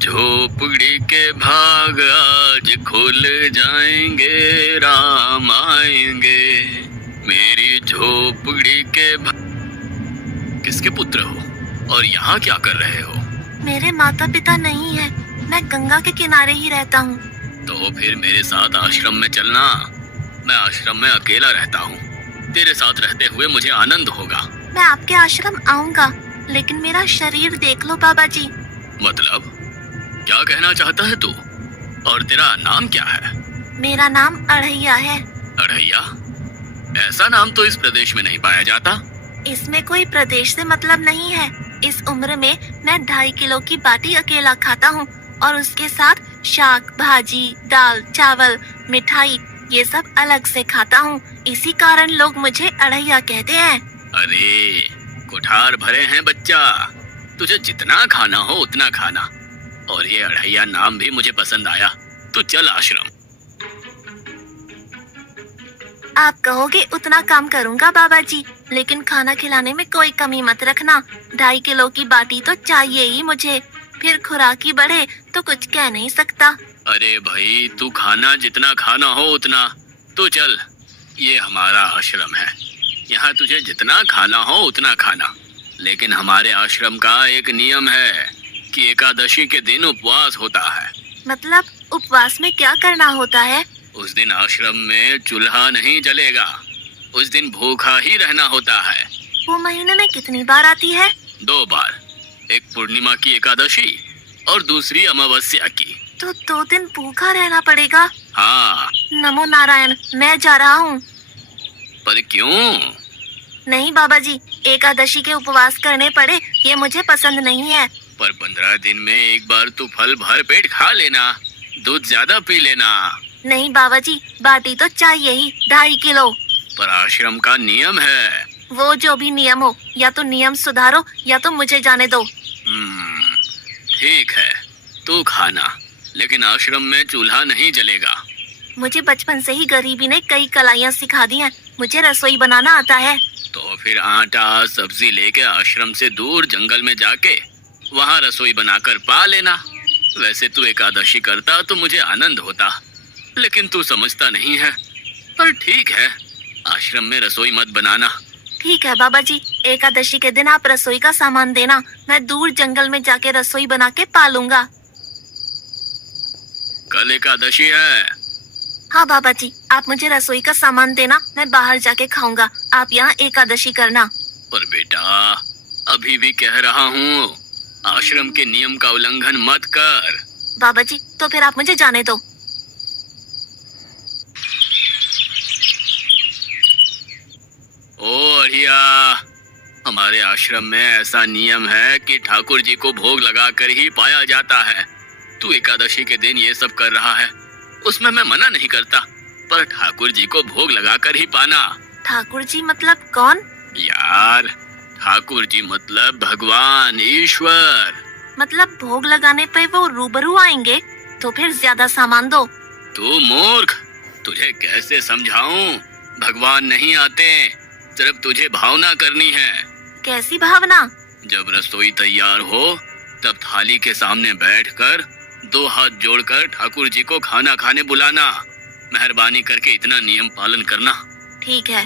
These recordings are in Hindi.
झोपड़ी के भाग आज खुल जाएंगे, राम आएंगे। मेरी झोपड़ी के किसके पुत्र हो और यहाँ क्या कर रहे हो? मेरे माता पिता नहीं है, मैं गंगा के किनारे ही रहता हूँ। तो फिर मेरे साथ आश्रम में चलना। मैं आश्रम में अकेला रहता हूँ, तेरे साथ रहते हुए मुझे आनंद होगा। मैं आपके आश्रम आऊंगा, लेकिन मेरा शरीर देख लो बाबा जी। मतलब क्या कहना चाहता है तू? और तेरा नाम क्या है? मेरा नाम अढ़ैया है। अढ़ैया? ऐसा नाम तो इस प्रदेश में नहीं पाया जाता। इसमें कोई प्रदेश से मतलब नहीं है। इस उम्र में मैं 2.5 किलो की बाटी अकेला खाता हूँ और उसके साथ शाक, भाजी, दाल, चावल, मिठाई ये सब अलग से खाता हूँ। इसी कारण लोग मुझे अढ़ैया कहते हैं। अरे कुठार भरे हैं बच्चा, तुझे जितना खाना हो उतना खाना। और ये अढ़ैया नाम भी मुझे पसंद आया। तो चल आश्रम। आप कहोगे उतना काम करूँगा बाबा जी, लेकिन खाना खिलाने में कोई कमी मत रखना। 2.5 किलो की बाटी तो चाहिए ही मुझे, फिर खुराकी बढ़े तो कुछ कह नहीं सकता। अरे भाई तू खाना जितना खाना हो उतना। तो चल, ये हमारा आश्रम है, यहाँ तुझे जितना खाना हो उतना खाना। लेकिन हमारे आश्रम का एक नियम है कि एकादशी के दिन उपवास होता है। मतलब उपवास में क्या करना होता है? उस दिन आश्रम में चूल्हा नहीं जलेगा, उस दिन भूखा ही रहना होता है। वो महीने में कितनी बार आती है? 2 बार, एक पूर्णिमा की एकादशी और दूसरी अमावस्या की। तो 2 दिन भूखा रहना पड़ेगा। हाँ। नमो नारायण, मैं जा रहा हूँ। पर क्यों? नहीं बाबा जी, एकादशी के उपवास करने पड़े ये मुझे पसंद नहीं है। पर 15 दिन में एक बार तू फल भर पेट खा लेना, दूध ज्यादा पी लेना। नहीं बाबा जी, बाटी तो चाहिए ही 2.5 किलो। पर आश्रम का नियम है। वो जो भी नियम हो, या तो नियम सुधारो या तो मुझे जाने दो। ठीक है, तू खाना, लेकिन आश्रम में चूल्हा नहीं जलेगा। मुझे बचपन से ही गरीबी ने कई कलाइयाँ सिखा दी हैं। मुझे रसोई बनाना आता है। तो फिर आटा सब्जी लेके आश्रम से दूर जंगल में जाके वहाँ रसोई बनाकर पा लेना। वैसे तू एकादशी करता तो मुझे आनंद होता, लेकिन तू समझता नहीं है। पर ठीक है, आश्रम में रसोई मत बनाना। ठीक है बाबा जी, एकादशी के दिन आप रसोई का सामान देना, मैं दूर जंगल में जाके रसोई बना के पालूंगा। कल एकादशी है। हाँ बाबा जी, आप मुझे रसोई का सामान देना, मैं बाहर जाके खाऊंगा। आप यहाँ एकादशी करना। पर बेटा, अभी भी कह रहा हूँ, आश्रम के नियम का उल्लंघन मत कर। बाबा जी, तो फिर आप मुझे जाने दो। ओ अढ़िया, हमारे आश्रम में ऐसा नियम है कि ठाकुर जी को भोग लगाकर ही पाया जाता है। तू एकादशी के दिन ये सब कर रहा है, उसमें मैं मना नहीं करता, पर ठाकुर जी को भोग लगाकर ही पाना। ठाकुर जी मतलब कौन? यार, ठाकुर जी मतलब भगवान ईश्वर। मतलब भोग लगाने पे वो रूबरू आएंगे? तो फिर ज्यादा सामान दो। तू मूर्ख, तुझे कैसे समझाऊं? भगवान नहीं आते, सिर्फ तुझे भावना करनी है। कैसी भावना? जब रसोई तैयार हो तब थाली के सामने बैठकर 2 हाथ जोड़कर ठाकुर जी को खाना खाने बुलाना। मेहरबानी करके इतना नियम पालन करना। ठीक है।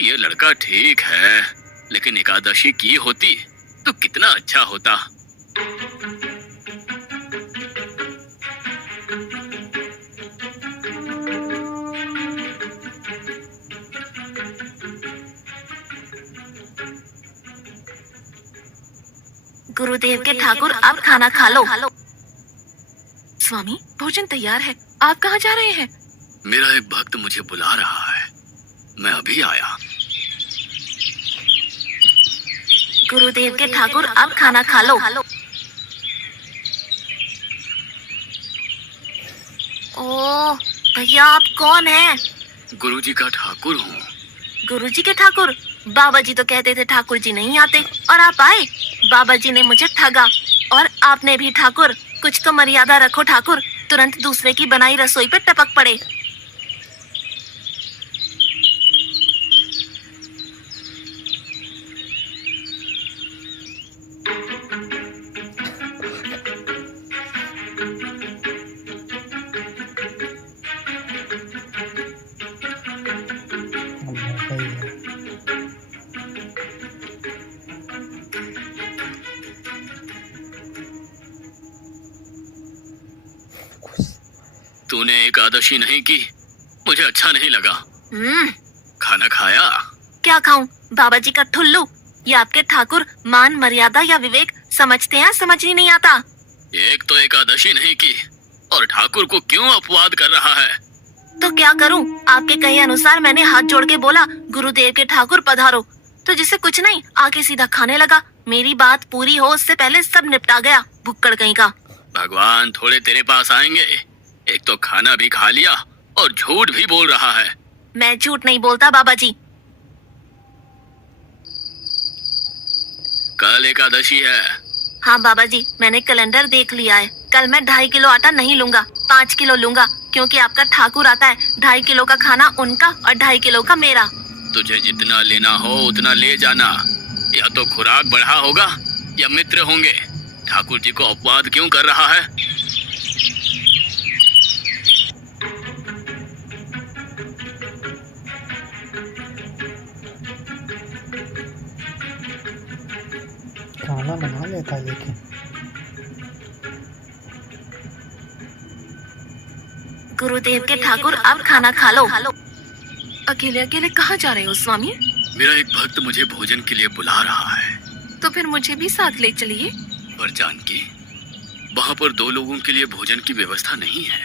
ये लड़का ठीक है, लेकिन एकादशी की होती तो कितना अच्छा होता। गुरुदेव के ठाकुर, आप खाना खा लो। स्वामी, भोजन तैयार है, आप कहाँ जा रहे हैं? मेरा एक भक्त मुझे बुला रहा है, मैं अभी आया। गुरुदेव के ठाकुर, आप खाना खा लो। ओह भैया, आप कौन हैं? गुरुजी का ठाकुर हूँ। गुरुजी के ठाकुर? बाबा जी तो कहते थे ठाकुर जी नहीं आते, और आप आए। बाबा जी ने मुझे ठगा, और आपने भी ठाकुर। कुछ तो मर्यादा रखो ठाकुर, तुरंत दूसरे की बनाई रसोई पे टपक पड़े। तूने एकादशी नहीं की, मुझे अच्छा नहीं लगा। खाना खाया? क्या खाऊं? बाबा जी का ठुल्लू। ये आपके ठाकुर मान मर्यादा या विवेक समझते हैं, समझ ही नहीं आता। एक तो एकादशी नहीं की और ठाकुर को क्यों अपवाद कर रहा है? तो क्या करूं? आपके कहे अनुसार मैंने हाथ जोड़ के बोला, गुरुदेव के ठाकुर पधारो, तो जिसे कुछ नहीं आके सीधा खाने लगा। मेरी बात पूरी हो उससे पहले सब निपटा गया, भुक्कड़ कहीं का। भगवान थोड़े तेरे पास आएंगे। एक तो खाना भी खा लिया और झूठ भी बोल रहा है। मैं झूठ नहीं बोलता बाबा जी। कल एकादशी है। हाँ बाबा जी, मैंने कैलेंडर देख लिया है। कल मैं 2.5 किलो आटा नहीं लूंगा, 5 किलो लूंगा, क्योंकि आपका ठाकुर आता है। 2.5 किलो का खाना उनका और 2.5 किलो का मेरा। तुझे जितना लेना हो उतना ले जाना। या तो खुराक बढ़ा होगा या मित्र होंगे। ठाकुर जी को अपवाद क्यों कर रहा है? खाना बना लेता लेकिन गुरुदेव के ठाकुर अब खाना खा लो। अकेले अकेले कहाँ जा रहे हो स्वामी? मेरा एक भक्त मुझे भोजन के लिए बुला रहा है। तो फिर मुझे भी साथ ले चलिए। पर जानकी, वहाँ पर 2 लोगों के लिए भोजन की व्यवस्था नहीं है।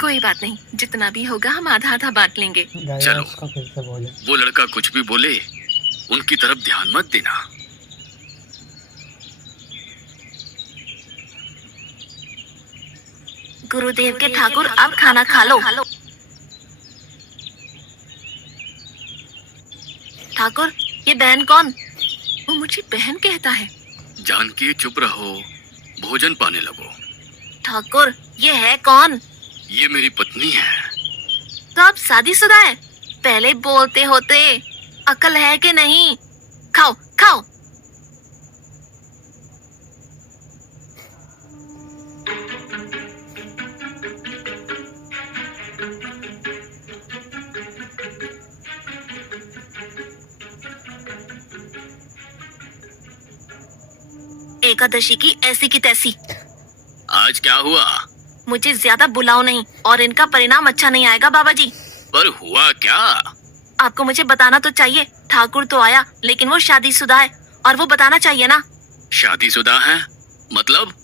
कोई बात नहीं, जितना भी होगा हम आधा आधा बांट लेंगे। चलो। उसका फिर से बोले। वो लड़का कुछ भी बोले उनकी तरफ ध्यान मत देना। गुरुदेव के ठाकुर अब खाना खा लो। ठाकुर, ये बहन कौन? वो मुझे बहन कहता है। जानकी चुप रहो, भोजन पाने लगो। ठाकुर, ये है कौन? ये मेरी पत्नी है। तो आप शादीशुदा हैं? पहले बोलते होते। अकल है कि नहीं? खाओ खाओ। एकादशी की ऐसी की तैसी। आज क्या हुआ? मुझे ज्यादा बुलाओ नहीं, और इनका परिणाम अच्छा नहीं आएगा बाबा जी। पर हुआ क्या? आपको मुझे बताना तो चाहिए। ठाकुर तो आया, लेकिन वो शादीशुदा है, और वो बताना चाहिए ना। शादीशुदा है? मतलब?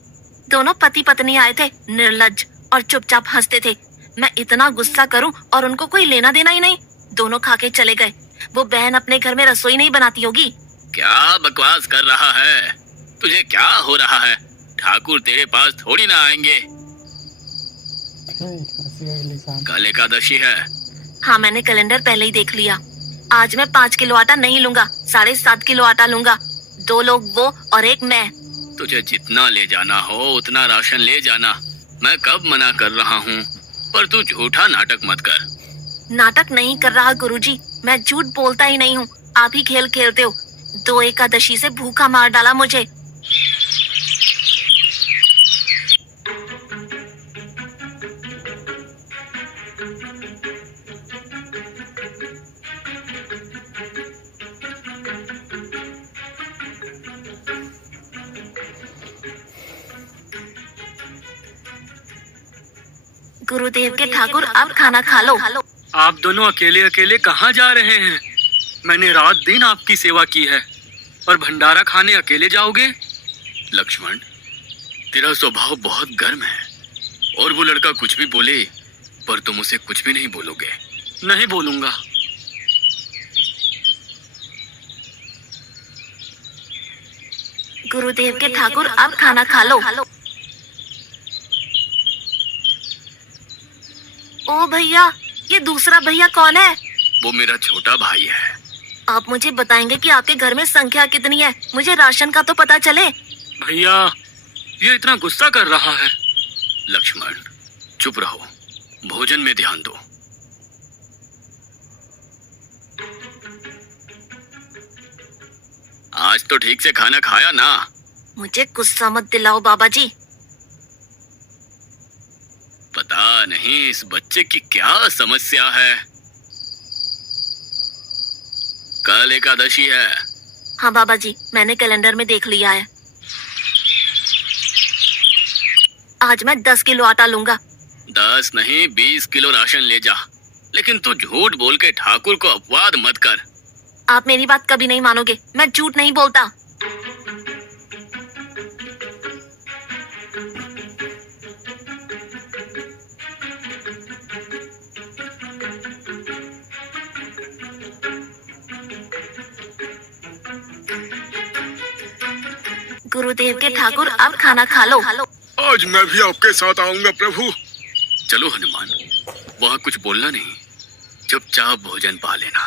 दोनों पति पत्नी आए थे, निर्लज्ज, और चुपचाप हंसते थे। मैं इतना गुस्सा करूं और उनको कोई लेना देना ही नहीं। दोनों खा के चले गए। वो बहन अपने घर में रसोई नहीं बनाती होगी। क्या बकवास कर रहा है? तुझे क्या हो रहा है? ठाकुर तेरे पास थोड़ी ना आएंगे। कल एकादशी है। हाँ, मैंने कैलेंडर पहले ही देख लिया। आज मैं 5 किलो आटा नहीं लूंगा, 7.5 किलो आटा लूंगा। 2 लोग वो और एक मैं। तुझे जितना ले जाना हो उतना राशन ले जाना। मैं कब मना कर रहा हूँ, पर तू झूठा नाटक मत कर। नाटक नहीं कर रहा गुरुजी, मैं झूठ बोलता ही नहीं हूँ। आप ही खेल खेलते हो। 2 एकादशी से भूखा मार डाला मुझे। गुरुदेव के ठाकुर अब खाना खा लो। आप दोनों अकेले अकेले कहाँ जा रहे हैं? मैंने रात दिन आपकी सेवा की है और भंडारा खाने अकेले जाओगे? लक्ष्मण, तेरा स्वभाव बहुत गर्म है, और वो लड़का कुछ भी बोले पर तुम उसे कुछ भी नहीं बोलोगे। नहीं बोलूंगा। गुरुदेव के ठाकुर अब खाना खा लो। ओ भैया, ये दूसरा भैया कौन है? वो मेरा छोटा भाई है। आप मुझे बताएंगे कि आपके घर में संख्या कितनी है? मुझे राशन का तो पता चले। भैया, ये इतना गुस्सा कर रहा है। लक्ष्मण, चुप रहो, भोजन में ध्यान दो। आज तो ठीक से खाना खाया ना? मुझे गुस्सा मत दिलाओ बाबा जी। पता नहीं इस बच्चे की क्या समस्या है। कल एकादशी है। हाँ बाबा जी, मैंने कैलेंडर में देख लिया है। आज मैं 10 किलो आटा लूंगा। 10 नहीं 20 किलो राशन ले जा, लेकिन तू झूठ बोल के ठाकुर को अपवाद मत कर। आप मेरी बात कभी नहीं मानोगे, मैं झूठ नहीं बोलता। गुरुदेव के ठाकुर, अब खाना खा लो। आज मैं भी आपके साथ आऊंगा प्रभु। चलो हनुमान, वहाँ कुछ बोलना नहीं, चुपचाप भोजन पा लेना।